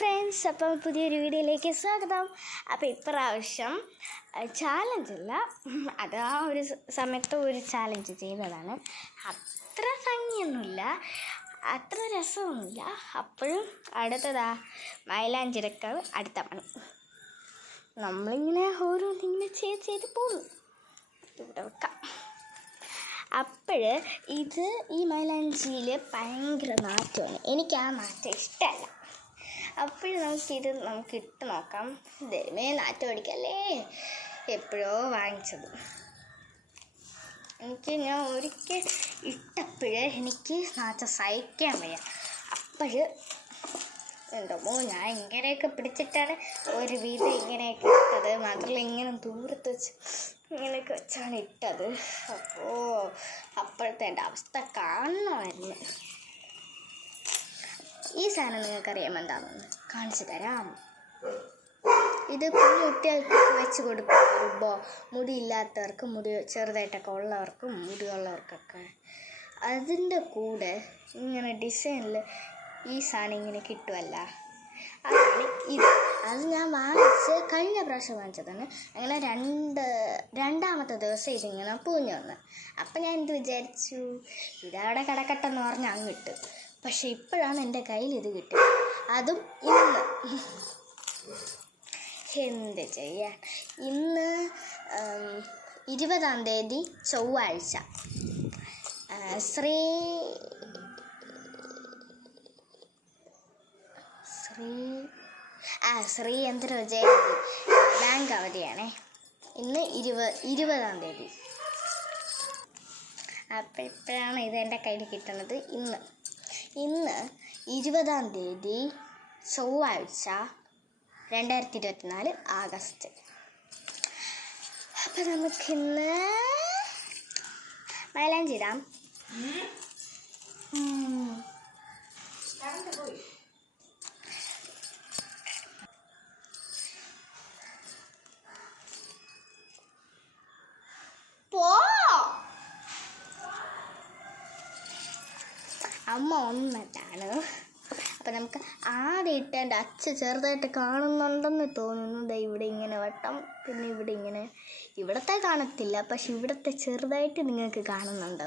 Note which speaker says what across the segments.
Speaker 1: Friends അപ്പം പുതിയൊരു വീഡിയോയിലേക്ക് സ്വാഗതം. അപ്പോൾ ഇപ്രാവശ്യം ചാലഞ്ചല്ല അത് ആ ഒരു സമയത്ത് ഒരു ചാലഞ്ച് ചെയ്തതാണ്. അത്ര ഭംഗിയൊന്നുമില്ല അത്ര രസമൊന്നുമില്ല. അപ്പോഴും അടുത്തതാ മൈലാഞ്ചിരക്ക അടുത്ത പണി. നമ്മളിങ്ങനെ ഓരോന്നിങ്ങനെ ചെയ്ത് ചെയ്ത് പോകും ഇവിടെ വെക്കാം. അപ്പോൾ ഇത് ഈ മൈലാഞ്ചിയിൽ ഭയങ്കര നാറ്റമാണ്. എനിക്ക് ആ നാറ്റം ഇഷ്ടമല്ല. അപ്പോൾ നമുക്കിത് നമുക്ക് ഇട്ട് നോക്കാം ദൈവമേ നാറ്റം ഓടിക്കല്ലേ? എപ്പോഴോ വാങ്ങിച്ചത്. എനിക്ക് ഞാൻ ഒരിക്കൽ ഇട്ടപ്പോഴേ എനിക്ക് നാറ്റം സഹിക്കാൻ വയ്യ. അപ്പോൾ എന്തോ ഞാൻ ഇങ്ങനെയൊക്കെ പിടിച്ചിട്ടാണ് ഒരു വീട് ഇങ്ങനെയൊക്കെ ഇട്ടത്. മാത്രമല്ല ഇങ്ങനെ ദൂരത്ത് വെച്ച് ഇങ്ങനെയൊക്കെ വെച്ചാണ് ഇട്ടത്. അപ്പോൾ അപ്പോഴത്തെ എന്റെ അവസ്ഥ കാണണമായിരുന്നു. ഈ സാധനം നിങ്ങൾക്കറിയാം എന്താണെന്ന്? കാണിച്ചു തരാം. ഇത് കുഞ്ഞു കുട്ടികൾക്ക് വെച്ച് കൊടുക്കും മുടി ഇല്ലാത്തവർക്ക് മുടി ചെറുതായിട്ടൊക്കെ ഉള്ളവർക്കും മുടിയുള്ളവർക്കൊക്കെ. അതിന്റെ കൂടെ ഇങ്ങനെ ഡിസൈനിൽ ഈ സാധനം ഇങ്ങനെ കിട്ടുമല്ല അതാണ് ഇത്. അത് ഞാൻ വാങ്ങിച്ച് കഴിഞ്ഞ പ്രാവശ്യം വാങ്ങിച്ചതാണ്. അങ്ങനെ രണ്ട് രണ്ടാമത്തെ ദിവസം ഇതിങ്ങനെ പൂഞ്ഞു വന്ന്. അപ്പം ഞാൻ എന്ത് വിചാരിച്ചു? ഇതവിടെ കിടക്കട്ടെന്ന് പറഞ്ഞ് അങ്ങിട്ട് പക്ഷെ ഇപ്പോഴാണ് എന്റെ കയ്യിൽ ഇത് കിട്ടിയത് അതും ഇന്ന്. എന്ത് ചെയ്യാൻ? ഇന്ന് ഇരുപതാം തീയതി ചൊവ്വാഴ്ച. ശ്രീ ശ്രീ ആ ശ്രീ യന്ത്ര ജയന്തി ബാങ്ക് അവധിയാണേ. ഇന്ന് ഇരുപത് ഇരുപതാം തീയതി. അപ്പോൾ ഇപ്പോഴാണ് ഇത് എന്റെ കയ്യിൽ കിട്ടുന്നത് ഇന്ന്. ഇന്ന് ഇരുപതാം തീയതി ചൊവ്വാഴ്ച രണ്ടായിരത്തി ഇരുപത്തിനാല് ആഗസ്റ്റ്. അപ്പം നമുക്കിന്ന് മൈലാഞ്ചി ഇടാം ഉം. പോ അമ്മ ഒന്നിട്ടാണ്. അപ്പം നമുക്ക് ആദ്യമായിട്ട് എന്റെ അച്ഛ ചെറുതായിട്ട് കാണുന്നുണ്ടെന്ന് തോന്നുന്നു. ദേ ഇവിടെ ഇങ്ങനെ വട്ടം പിന്നെ ഇവിടെ ഇങ്ങനെ. ഇവിടത്തെ കാണത്തില്ല പക്ഷെ ഇവിടത്തെ ചെറുതായിട്ട് നിങ്ങൾക്ക് കാണുന്നുണ്ട്.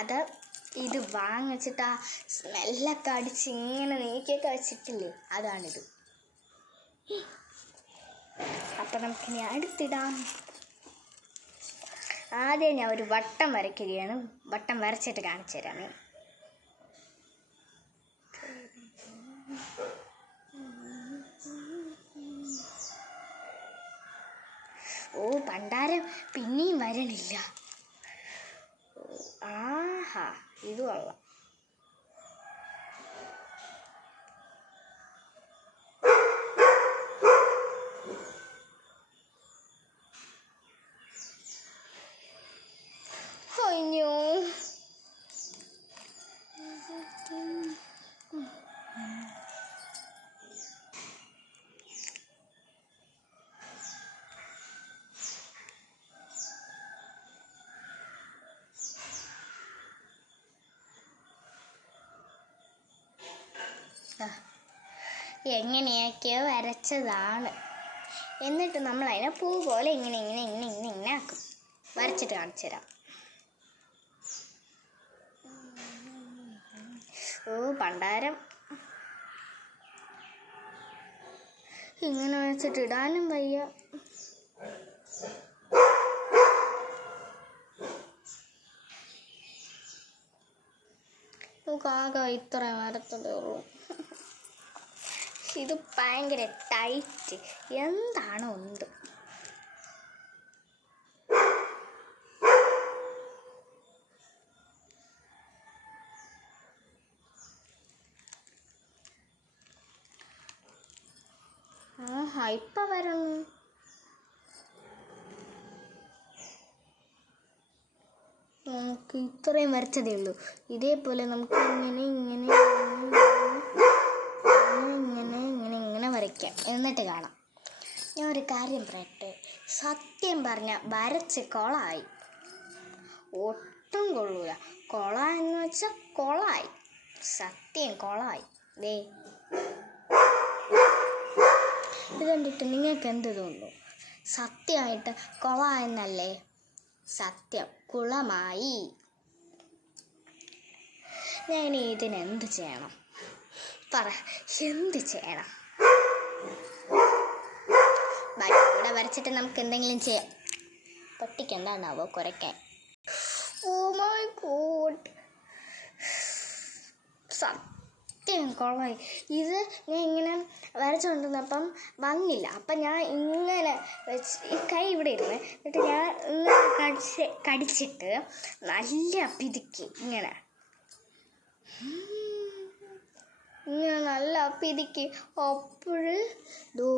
Speaker 1: അത് ഇത് വാങ്ങിച്ചിട്ട് ആ സ്മെല്ലൊക്കെ അടിച്ച് ഇങ്ങനെ നീക്കിയൊക്കെ വെച്ചിട്ടില്ലേ? അതാണിത്. അപ്പം നമുക്കിനി അടുത്തിടാം. ആദ്യം ഞാൻ ഒരു വട്ടം വരയ്ക്കുകയാണ്. വട്ടം വരച്ചിട്ട് കാണിച്ചു തരാമേ ഓ പണ്ടാരം പിന്നെയും വരണില്ല ആഹാ ഇത് കൊള്ളാം. അയ്യോ ദാ, എങ്ങനെയൊക്കെയോ വരച്ചതാണ്. എന്നിട്ട് നമ്മൾ അതിനെ പൂ പോലെ ഇങ്ങനെ ഇങ്ങനെ ഇങ്ങനെ ഇങ്ങനെ ഇങ്ങനെ ആക്കും. വരച്ചിട്ട് കാണിച്ചു തരാം. ഓ പണ്ടാരം ഇങ്ങനെ വെച്ചിട്ട് ഇടാനും വയ്യ. നമുക്ക് ആകെ ഇത്ര വരത്തതേ ഉള്ളൂ. ഇത് ഭയങ്കര ടൈറ്റ്. എന്താണ് ഉണ്ട് ആഹാ വരുന്നു നമുക്ക് ഇത്രയും വരച്ചതേ ഉള്ളൂ. ഇതേപോലെ നമുക്ക് ഇങ്ങനെ ഇങ്ങനെ ഇങ്ങനെ ഇങ്ങനെ ഇങ്ങനെ എന്നിട്ട് കാണാം. ഞാൻ ഒരു കാര്യം പറയട്ടെ? സത്യം പറഞ്ഞ വരച്ച് കൊളായി. ഒട്ടും കൊള്ളൂല. കൊള എന്ന് വെച്ചാൽ കൊളായി. സത്യം കൊളായി. ദേ. ഇത് കണ്ടിട്ട് നിങ്ങൾക്ക് എന്ത് തോന്നുന്നു? സത്യമായിട്ട് എന്നല്ലേ? സത്യം. കുളമായി. ഞാൻ ഇതിനെന്ത് ചെയ്യണം? പറ. എന്ത് ചെയ്യണം? ഇവിടെ വരച്ചിട്ട് നമുക്ക് എന്തെങ്കിലും ചെയ്യാം. പട്ടിക്ക് എന്താണാവോ കുരയ്ക്കാൻ ഓ മൈ ഗോഡ്. സത്യം കൊള്ളായി. ഇത് ഞാൻ ഇങ്ങനെ വരച്ചുകൊണ്ടിരുന്നപ്പം വന്നില്ല. അപ്പം ഞാൻ ഇങ്ങനെ വെച്ച് ഈ കൈ ഇവിടെ ഇരുന്ന് എന്നിട്ട് ഞാൻ ഇങ്ങനെ കടിച്ച് കടിച്ചിട്ട് നല്ല പിതുക്കി ഇങ്ങനെ. ഇങ്ങനെ നല്ല പിതുക്കി അപ്പോഴ് ദോ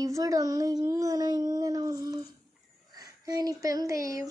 Speaker 1: ഇവിടെ ഒന്ന് ഇങ്ങനെ ഇങ്ങനെ ഒന്ന്. ഞാനിപ്പോൾ എന്ത് ചെയ്യും?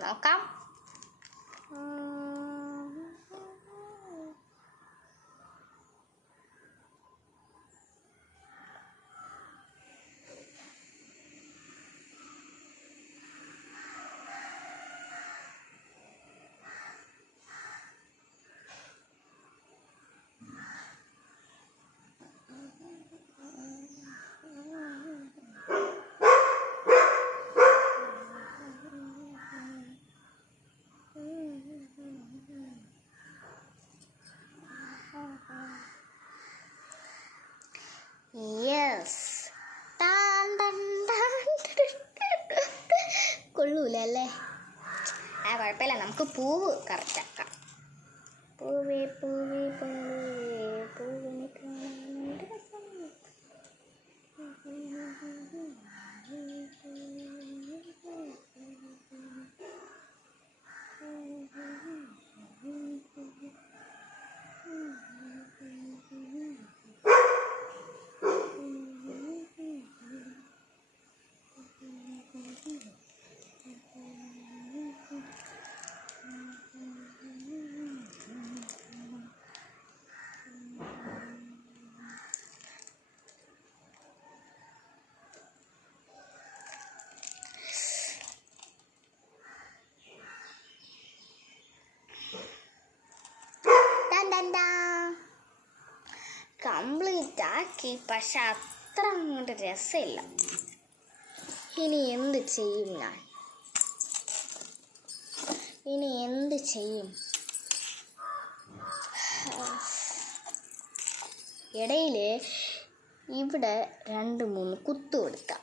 Speaker 1: നോക്കാം യെസ് കൊള്ളൂല അല്ലേ ആ കുഴപ്പമില്ല നമുക്ക് പൂവ് കറക്റ്റാക്കാം പൂവേ പൂവേ പൂവേ പൂവിനെ കാണാൻ എന്ത് രസം. ആക്കി പക്ഷെ അത്ര അങ്ങോട്ട് രസമില്ല. ഇനി എന്ത് ചെയ്യും ഞാൻ? ഇനി എന്ത് ചെയ്യും? ഇടയിൽ ഇവിടെ രണ്ട് മൂന്ന് കുത്തു കൊടുക്കാം.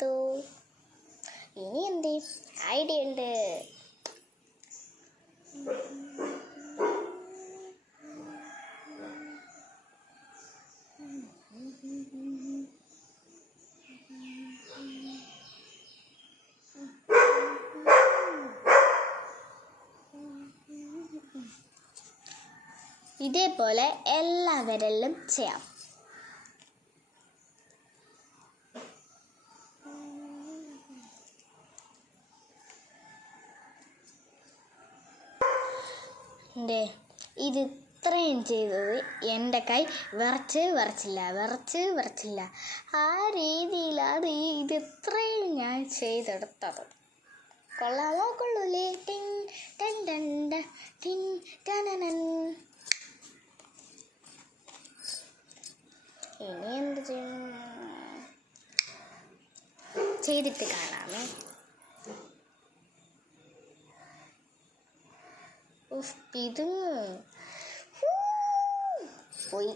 Speaker 1: കൊടുത്തു ഇനി എന്ത്? ഐഡിയ ഉണ്ട്. ഇതേപോലെ എല്ലാ വിരലിലും ചെയ്യാം ദേ ഇത് ഇത്രയും ചെയ്തത് എന്റെ കൈ വിറച്ച് വിറച്ചില്ല വിറച്ച് വിറച്ചില്ല. ആ രീതിയിലാണ് ഇത് ഇത്രയും ഞാൻ ചെയ്തെടുത്തത്. കൊള്ളാമോ കൊള്ളൂലേ. ടിൻ ടൻ ടൻ ടിൻ ടനനൻ ഇനി എന്ത് ചെയ്യും? ചെയ്തിട്ട് കാണാമേ. ഉഫ് പിതുങ്ങ്. പോയി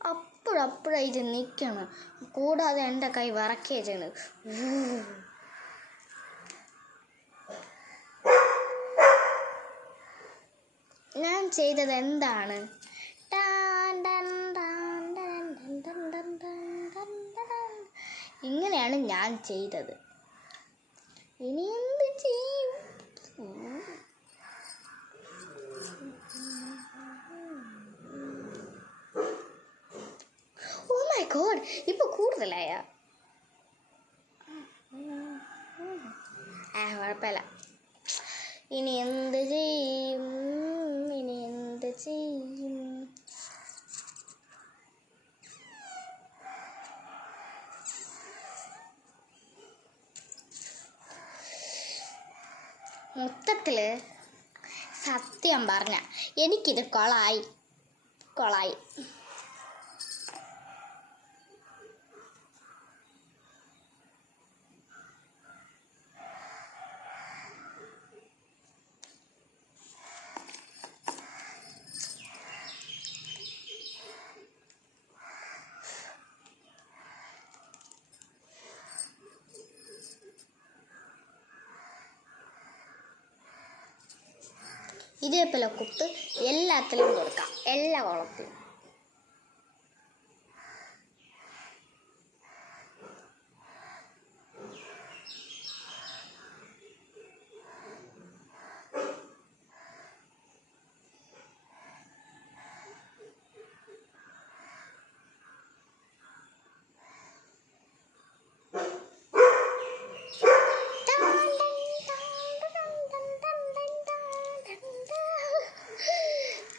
Speaker 1: അപ്പോഴപ്പോഴായിട്ട് നിൽക്കണം കൂടാതെ എന്റെ കൈ വിറക്കുകയാണ് ഞാൻ ചെയ്തത് എന്താണ്. ഇങ്ങനെയാണ് ഞാൻ ചെയ്തത്. ഇനി എന്ത് ചെയ്യും? ഓ മൈ ഗോഡ് ഇപ്പൊ കൂടുതലായ? ആ കുഴപ്പമില്ല. ഇനി എന്ത് ചെയ്യും ഇനി എന്ത് ചെയ്യും മൊത്തത്തിൽ സത്യം പറഞ്ഞ എനിക്കിത് കൊളായി. കൊളായി. ഇതേപോലെ കുത്ത് എല്ലാത്തിലും കൊടുക്കാം. എല്ലാ കുളത്തിലും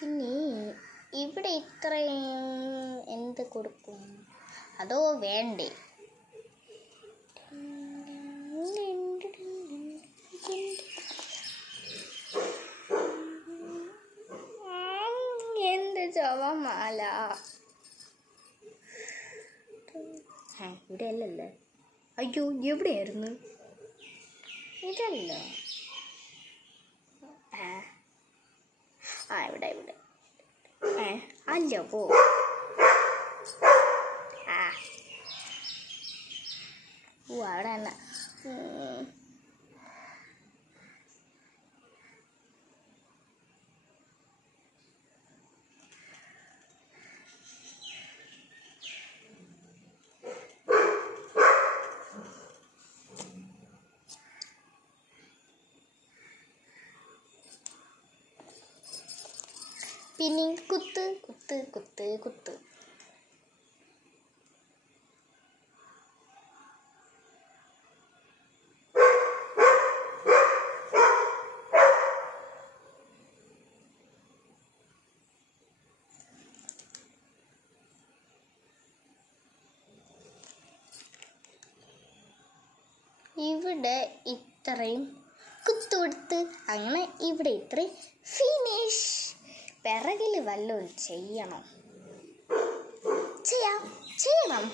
Speaker 1: ഇനി ഇവിടെ ഇത്രയും എന്ത് കൊടുക്കും? അതോ വേണ്ടേ? എന്ത് ചവമാല? ഇവിടെ അല്ലല്ലേ അയ്യോ എവിടെയായിരുന്നു? ഇതല്ല ഏ ആ ഇവിടെ ഇവിടെ ഏ അല്ല പോ ആ ഓ അവിടെ തന്നെ ഉം. പിന്നെ കുത്ത് കുത്ത് കുത്ത് കുത്ത്. ഇവിടെ ഇത്രയും കുത്തുകൊടുത്ത് അങ്ങനെ ഇവിടെ ഇത്രയും ഫിനിഷ് പിറകിൽ വല്ലതും ചെയ്യണം. ചെയ്യാം. ചെയ്യണം.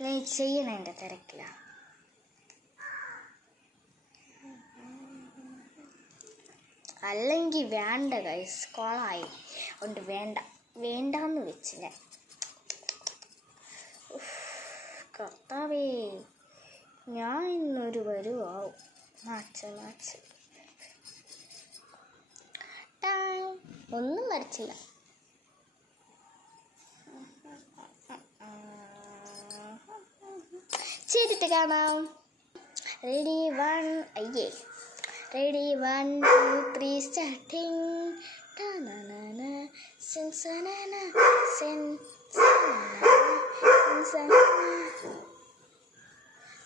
Speaker 1: നീ ചെയ്യണതിന്റെ തിരക്കില. അല്ലെങ്കിൽ വേണ്ട ഗൈസ് കോളായി അതുകൊണ്ട് വേണ്ട. വേണ്ടാന്ന് വെച്ച് ഞാൻ. ഉഫ്, കർത്താവേ ഞാൻ ഇന്നൊരു വരുവാവും. ടായ്. ഒന്നും വരച്ചില്ല. ചെയ്തിട്ട് കാണാം. റെഡി വൺ അയ്യേ. Ready one two three starting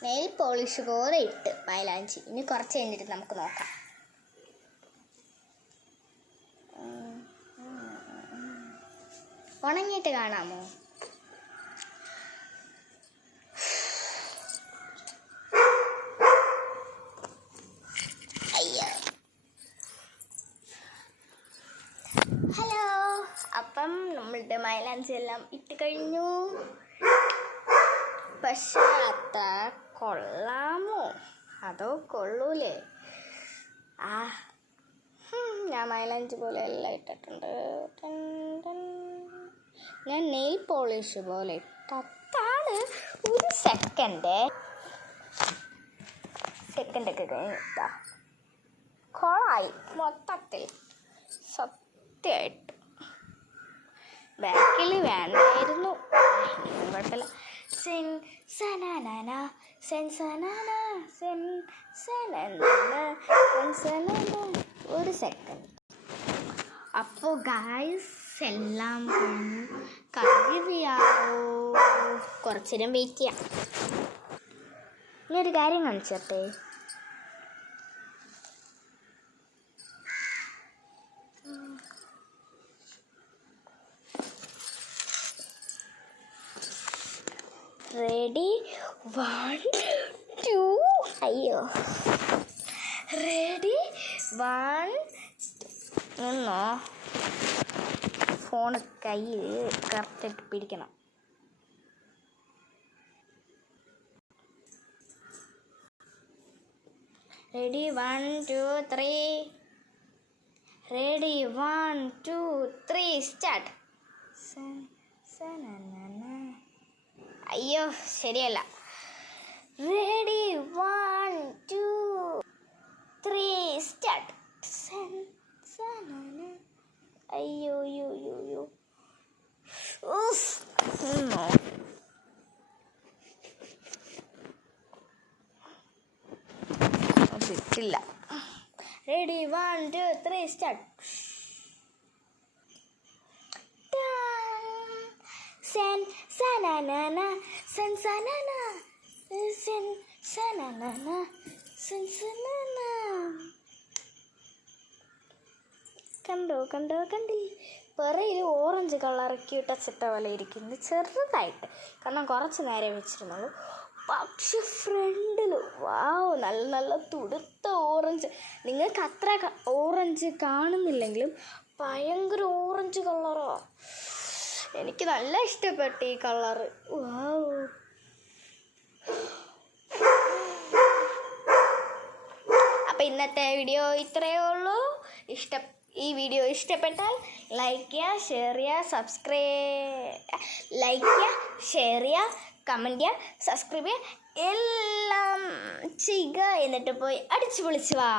Speaker 1: nail polish പോലെ ഇട്ട് മൈലാഞ്ചി ഇനി കുറച്ച് കഴിഞ്ഞിട്ട് നമുക്ക് നോക്കാം. ഉണങ്ങിയിട്ട് കാണാമോ അയ്യോ ഹലോ അപ്പം മൈലാഞ്ചി എല്ലാം ഇട്ട് കഴിഞ്ഞു. പക്ഷേ അത്ര കൊള്ളാമോ? അതോ കൊള്ളൂലേ? ആ ഞാൻ മൈലാഞ്ചി പോലെ എല്ലാം ഇട്ടിട്ടുണ്ട്. ഞാൻ നെയിൽ പോളിഷ് പോലെ ഇട്ടത്താണ് ഒരു സെക്കൻഡ് സെക്കൻഡ് ഒക്കെ കഴിഞ്ഞിട്ടാ കൊളായി. മൊത്തത്തിൽ. സത്യമായിട്ട്. ബാക്കിൽ വേണ്ടായിരുന്നു. കുഴപ്പമില്ല. സെൻ സനാന സെൻ സനാന സെൻ സനാന. ഒരു സെക്കൻഡ്. അപ്പോൾ ഗായ്സ് എല്ലാം കഴിഞ്ഞു കഴിവിയാവോ കുറച്ചു നേരം വെയിറ്റ് ചെയ്യാം. ഇനി ഒരു കാര്യം കാണിച്ചട്ടെ റെഡി വൺ ടു അയ്യോ. റെഡി വൺ നിന്നോ ഫോൺ കയ്യിൽ കറക്റ്റായിട്ട് പിടിക്കണം. Ready one two three ready one two three start അയ്യോ ശരിയല്ല. Ready one two three start അയ്യോ യോ ഉഫ്. നിന്നോ കിട്ടില്ല ready one two three start Sen സനനന സെൻ സനന കണ്ടോ കണ്ടോ കണ്ടില്ലേ പിറയിൽ ഓറഞ്ച് കളർ ചിട്ട പോലെ ഇരിക്കുന്നു. ചെറുതായിട്ട്. കാരണം കുറച്ച് നേരം വെച്ചിരുന്നുള്ളൂ. പക്ഷെ ഫ്രണ്ടിൽ വാവ് നല്ല നല്ല തുടുത്ത ഓറഞ്ച് നിങ്ങൾക്ക് അത്ര ഓറഞ്ച് കാണുന്നില്ലെങ്കിലും ഭയങ്കര ഓറഞ്ച് കളറോ എനിക്ക് നല്ല ഇഷ്ടപ്പെട്ടു ഈ കളറ് വാവ്. അപ്പോൾ ഇന്നത്തെ വീഡിയോ ഇത്രയേ ഉള്ളൂ. ഇഷ്ട ഈ വീഡിയോ ഇഷ്ടപ്പെട്ടാൽ ലൈക്ക് ചെയ്യുക ഷെയർ ചെയ്യുക സബ്സ്ക്രൈബ് ലൈക്ക് ചെയ്യുക ഷെയർ ചെയ്യുക കമന്റ് ചെയ്യുക സബ്സ്ക്രൈബ് ചെയ്യുക എല്ലാം ചെയ്യുക. എന്നിട്ട് പോയി അടിച്ചു പൊളിച്ചു വാ.